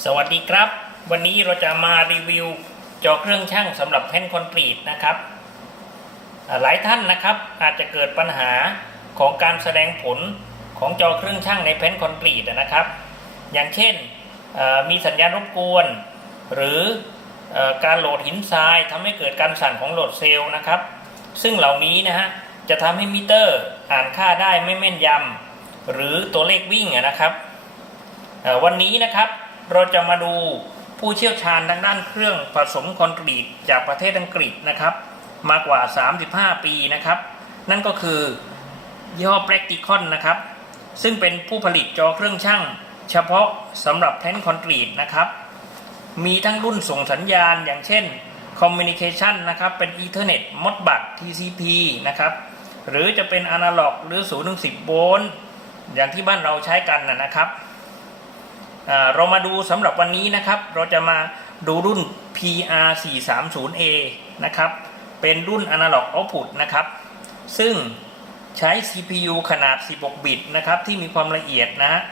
สวัสดีครับวันนี้เราจะมารีวิวจอเครื่องชั่งสำหรับแผ่นคอนกรีตนะครับหลายท่านนะครับอาจจะเกิดปัญหาของการแสดงผลของจอเครื่องชั่งในแผ่นคอนกรีตนะครับอย่างเช่นมีสัญญาณรบกวนหรือการโหลดหินทรายทำให้เกิดการสั่นของโหลดเซลล์นะครับซึ่งเหล่านี้นะฮะจะทำให้มิเตอร์อ่านค่าได้ไม่แม่นยำหรือตัวเลขวิ่งนะครับวันนี้นะครับเราจะมาดูผู้เชี่ยวชาญทางด้านเครื่องผสมคอนกรีตจากประเทศอังกฤษนะครับมากว่า35ปีนะครับนั่นก็คือยี่ห้อ Practicon นะครับซึ่งเป็นผู้ผลิตจอเครื่องชั่งเฉพาะสำหรับแท่นคอนกรีตนะครับมีทั้งรุ่นส่งสัญญาณอย่างเช่น Communication นะครับเป็น Ethernet Modbus TCP นะครับหรือจะเป็นอนาล็อกหรือ0 ถึง 10 โวลต์อย่างที่บ้านเราใช้กันนะครับเรามาดูสำหรับวันนี้นะครับเราจะมาดูรุ่น PR430A นะครับเป็นรุ่น Analog Output นะครับซึ่งใช้ CPU ขนาด16บิตนะครับที่มีความละเอียดนะ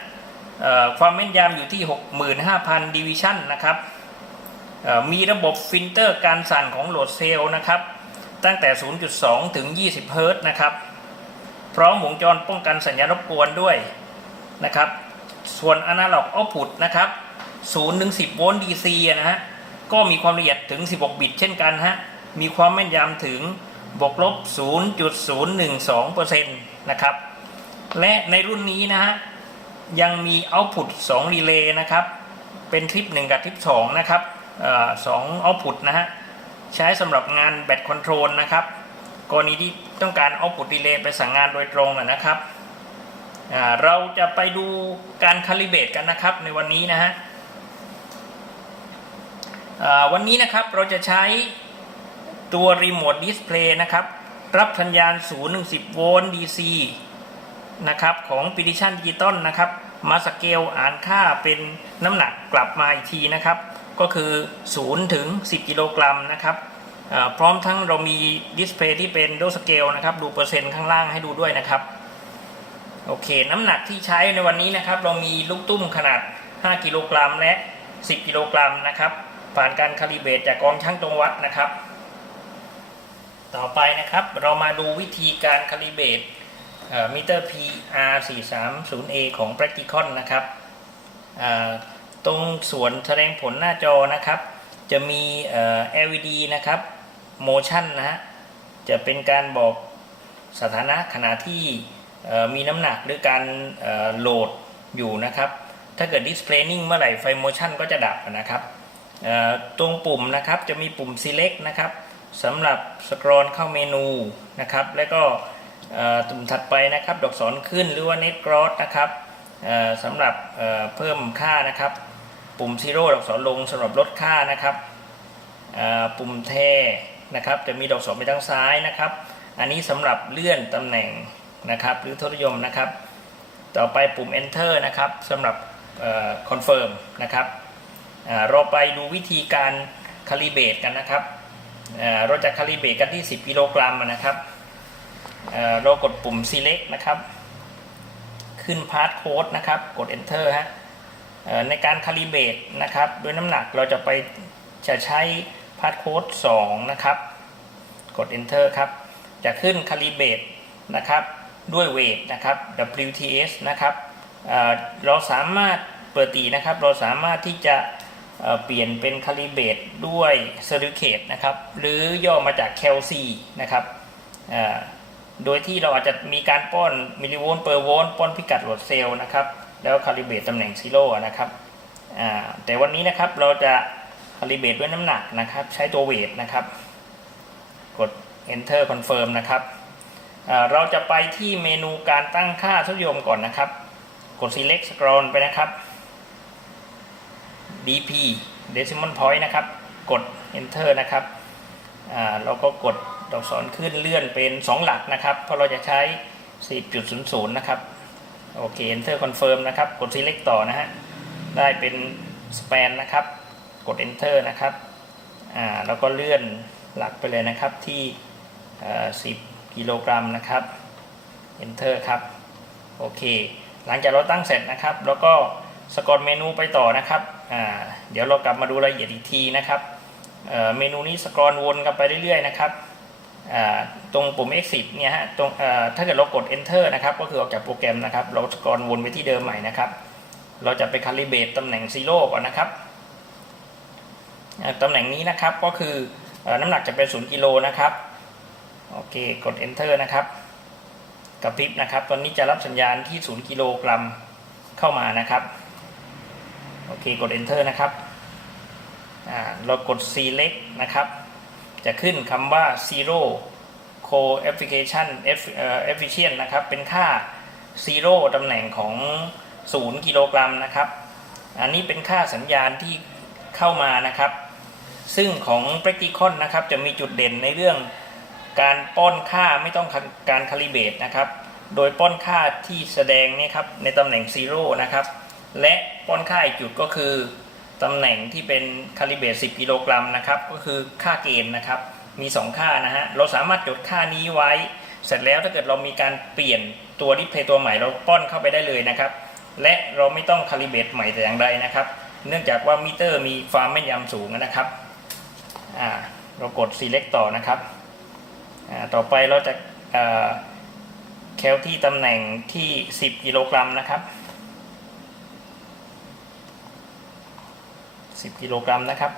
ความแม่นยำอยู่ที่ 65,000 division นะครับมีระบบฟิลเตอร์การสั่นของโหลดเซลล์นะครับตั้งแต่ 0.2 ถึง 20 เฮิรตซ์นะครับพร้อมวงจรป้องกันสัญญาณรบกวนด้วยนะครับส่วน Analog Output นะครับ0 ถึง 10 โวลต์ DC นะฮะก็มีความละเอียดถึง16บิตเช่นกันฮะมีความแม่นยำถึง-0.012% นะครับและในรุ่นนี้นะฮะยังมี Output 2 Relay นะครับเป็นทริป1กับทริป2นะครับ2 Output นะฮะใช้สำหรับงานแบตคอนโทรลนะครับกรณีที่ต้องการ Output Relay ไปสั่งงานโดยตรงนะครับเราจะไปดูการคาลิเบรตกันนะครับในวันนี้นะฮะวันนี้นะครับเราจะใช้ตัวรีโมทดิสเพลย์นะครับรับสัญญาณ0 ถึง 10 โวลต์ DC นะครับของ Precision Digital นะครับมาสเกลอ่านค่าเป็นน้ำหนักกลับมาอีกทีนะครับก็คือ0 ถึง 10 กิโลกรัมนะครับพร้อมทั้งเรามีดิสเพลย์ที่เป็นโดสเกลนะครับดูเปอร์เซ็นต์ข้างล่างให้ดูด้วยนะครับโอเคน้ำหนักที่ใช้ในวันนี้นะครับเรามีลูกตุ้มขนาด5กิโลกรัมและ10กิโลกรัมนะครับผ่านการคาลิเบรตจากกองช่างตรงวัดนะครับต่อไปนะครับเรามาดูวิธีการคาลิเบรตมิเตอร์ PR430A ของ Practicon นะครับตรงส่วนแสดงผลหน้าจอนะครับจะมี LED นะครับ Motion นะฮะจะเป็นการบอกสถานะขณะที่มีน้ำหนักหรือการโหลดอยู่นะครับถ้าเกิด Display นิ่งเมื่อไหร่ไฟ Motion ก็จะดับนะครับตรงปุ่มนะครับจะมีปุ่ม Select นะครับสำหรับสครอลเข้าเมนูนะครับแล้วก็ตุ่มถัดไปนะครับดอกศรขึ้นหรือว่า Net Cross นะครับสำหรับเพิ่มค่านะครับปุ่ม Zero ดอกศรลงสำหรับลดค่านะครับปุ่มแทนะครับจะมีดอกศรไปทางซ้ายนะครับอันนี้สำหรับเลื่อนตำแหน่งนะครับหรือทศนิยมนะครับต่อไปปุ่ม Enter นะครับสำหรับConfirm นะครับเราไปดูวิธีการคาลิเบรตกันนะครับเราจะคาลิเบรตกันที่10กิโลกรัมนะครับเรากดปุ่ม Select นะครับขึ้น Part Code นะครับกด Enter ฮะในการคาลิเบรตนะครับด้วยน้ำหนักเราจะใช้ Part Code 2นะครับกด Enter ครับจะขึ้นคาลิเบรตนะครับด้วยเวทนะครับ WTS นะครับเราสามารถปกตินะครับเราสามารถที่จะเปลี่ยนเป็นคาลิเบรตด้วย Circuit นะครับหรือย่อมาจาก KLC นะครับโดยที่เราอาจจะมีการป้อนมิลลิโวลต์เปอร์โวลต์ป้อนพิกัดโหลดเซลล์นะครับแล้วคาลิเบรตตำแหน่งซีโร่นะครับแต่วันนี้นะครับเราจะคาลิเบรตด้วยน้ำหนักนะครับใช้ตัวเวทนะครับกด Enter Confirm นะครับเราจะไปที่เมนูการตั้งค่าทศนิยมก่อนนะครับกด Select Scroll ไปนะครับ DP Decimal Point นะครับกด Enter นะครับเราก็กดดอกศรขึ้นเลื่อนเป็น2หลักนะครับเพราะเราจะใช้ 10.00 นะครับโอเค Enter Confirm นะครับกด Select ต่อนะฮะได้เป็น Span นะครับกด Enter นะครับแล้วก็เลื่อนหลักไปเลยนะครับที่10กิโลกรัมนะครับ Enter ครับโอเคหลังจากเราตั้งเสร็จนะครับแล้วก็ สกอตเมนูไปต่อนะครับเดี๋ยวเรากลับมาดูรายละเอียดอีกทีนะครับเมนูนี้สกอตวนกันไปเรื่อยๆนะครับตรงปุ่ม exit เนี่ยฮะตรงถ้าเกิดเรากด enter นะครับก็คือออกจากโปรแกรมนะครับเราสกอตวนไปที่เดิมใหม่นะครับเราจะไปคาลิเบรตตำแหน่ง0ก่อนนะครับตำแหน่งนี้นะครับก็คือน้ำหนักจะเป็น0 กิโลนะครับโอเคกด enter นะครับกระพริบนะครับตอนนี้จะรับสัญญาณที่0 กิโลกรัมเข้ามานะครับโอเคกด enter นะครับเรากด select นะครับจะขึ้นคำว่า zero coefficient efficient นะครับเป็นค่า zero ตำแหน่งของ0 กิโลกรัมนะครับอันนี้เป็นค่าสัญญาณที่เข้ามานะครับซึ่งของ Practicon นะครับจะมีจุดเด่นในเรื่องการป้อนค่าไม่ต้องการคาลิเบรตนะครับโดยป้อนค่าที่แสดงนี่ครับในตำแหน่ง0นะครับและป้อนค่าอีกจุดก็คือตำแหน่งที่เป็นคาลิเบรต10 กิโลกรัมนะครับก็คือค่าเกณฑ์นะครับมี2ค่านะฮะเราสามารถจดค่านี้ไว้เสร็จแล้วถ้าเกิดเรามีการเปลี่ยนตัวดิสเพลย์ตัวใหม่เราป้อนเข้าไปได้เลยนะครับและเราไม่ต้องคาลิเบรตใหม่แต่อย่างใดนะครับเนื่องจากว่ามิเตอร์มีความแม่นยำสูงนะครับเรากด select ต่อนะครับต่อไปเราจะแคลที่ตำแหน่งที่10 กิโลกรัมนะครับ10 กิโลกรัมนะครับ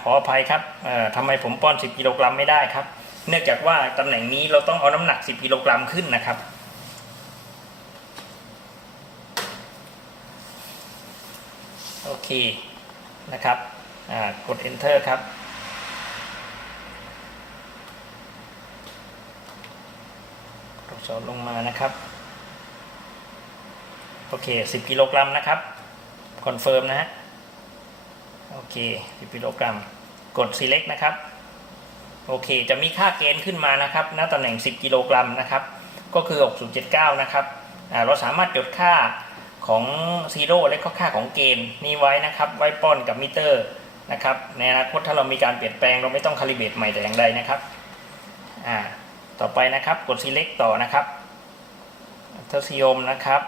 ขออภัยครับทำไมผมป้อน10 กิโลกรัมไม่ได้ครับเนื่องจากว่าตำแหน่งนี้เราต้องเอาน้ำหนัก10 กิโลกรัมขึ้นนะครับโอเคนะครับกด enter ครับกดสอนลงมานะครับโอเค10 กิโลกรัมนะครับคอนเฟิร์มนะฮะโอเค10 กิโลกรัมกด select นะครับโอเคจะมีค่าเกณฑ์ขึ้นมานะครับณตำแหน่ง10 กิโลกรัมนะครับก็คือ6079นะครับเราสามารถจดค่าของ0และค่าของเกณฑ์นี้ไว้นะครับไว้ป้อนกับมิเตอร์นะครับในอนาคตถ้าเรามีการเปลี่ยนแปลงเราไม่ต้องคาลิเบรตใหม่แต่อย่างใดนะครับต่อไปนะครับกด select ต่อนะครับทศนิยมนะครับ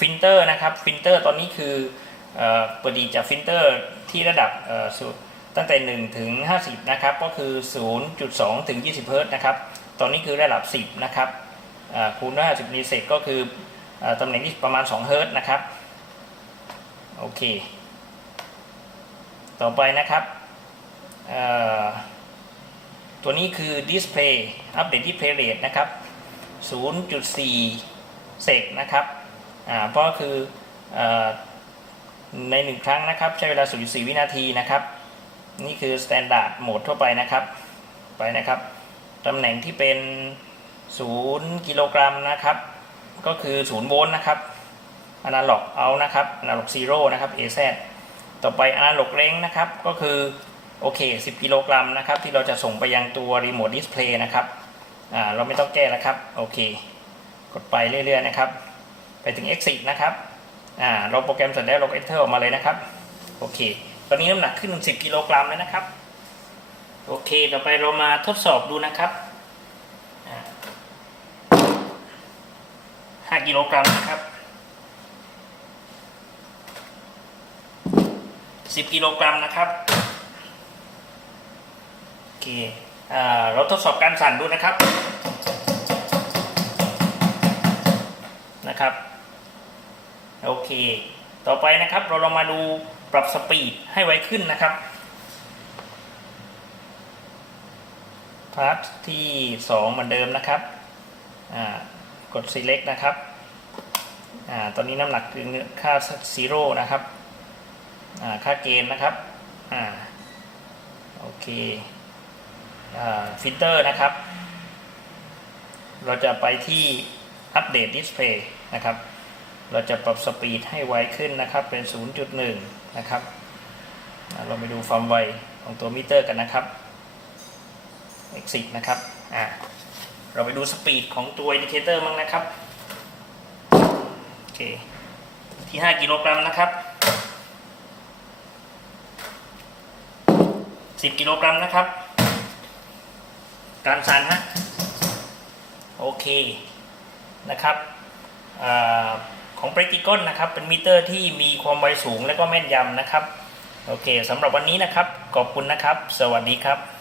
ฟิลเตอร์นะครับฟิลเตอร์ตอนนี้คือปกติจะฟิลเตอร์ที่ระดับตั้งแต่1ถึง50นะครับก็คือ 0.2 ถึง 20 เฮิรตซ์นะครับตอนนี้คือระดับ10นะครับคูณด้วย50มิลลิเซกก็คือตำแหน่งที่ประมาณ2 เฮิรตซ์นะครับโอเคต่อไปนะครับตัวนี้คือ Display Update Display Rate นะครับ 0.4 เซกนะครับเพราะคือใน1ครั้งนะครับใช้เวลา 0.4 วินาทีนะครับนี่คือ Standard Mode ทั่วไปนะครับตำแหน่งที่เป็น0 กิโลกรัมนะครับก็คือ0 โวลต์นะครับ Analog Out นะครับ Analog Zero นะครับ AZ ต่อไป Analog Range นะครับก็คือโอเค10 กิโลกรัมนะครับที่เราจะส่งไปยังตัว Remote Display นะครับเราไม่ต้องแก้แล้วครับโอเคกดไปเรื่อยๆนะครับไปถึง exit นะครับเราโปรแกรมเสร็จแล้วเรา enter ออกมาเลยนะครับโอเคตอนนี้น้ำหนักขึ้น10 กิโลกรัมแล้วนะครับโอเคต่อไปเรามาทดสอบดูนะครับ5 กิโลกรัมนะครับ10 กิโลกรัมนะครับโอเคเราทดสอบการสั่นดูนะครับโอเคต่อไปนะครับเราลองมาดูปรับสปีดให้ไวขึ้นนะครับพาร์ทที่2เหมือนเดิมนะครับกด select นะครับตอนนี้น้ำหนักคือค่า0นะครับค่าเกณฑ์นะครับโอเคฟิลเตอร์นะครับเราจะไปที่อัปเดตดิสเพลย์นะครับเราจะปรับสปีดให้ไวขึ้นนะครับเป็น 0.1 นะครับเราไปดูความไวของตัวมิเตอร์กันนะครับ exit นะครับเราไปดูสปีดของตัวอินดิเคเตอร์มั้งนะครับโอเคที่5 กิโลกรัมนะครับ 10 กิโลกรัมนะครับการสั่นฮะโอเคนะครับของ Practicon นะครับเป็นมิเตอร์ที่มีความไวสูงและก็แม่นยำนะครับโอเคสำหรับวันนี้นะครับขอบคุณนะครับสวัสดีครับ